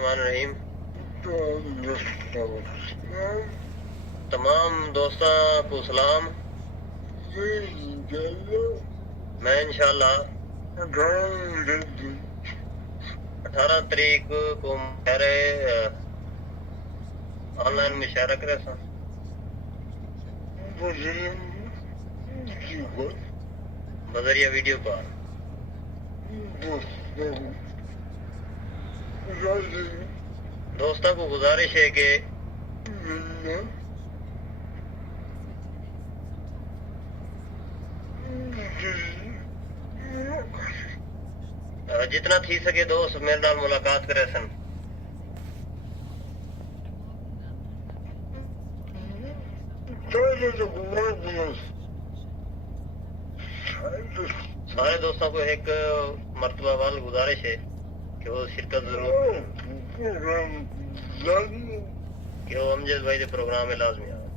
रहीम। तमाम दोस्तों को सलाम। मैं इंशाल्लाह 18 तारीख को मेरे ऑनलाइन मुशायरा करे बजरिया वीडियो कॉल। दोस्तों को गुजारिश है कि जितना थी सके दोस्त मेरे नाल मुलाकात करे सन। सारे दोस्तों को एक मर्तबा वाल गुजारिश है कि वो शिरकत जरूर कि वो अमजद भाई के प्रोग्राम में लाजमी आए।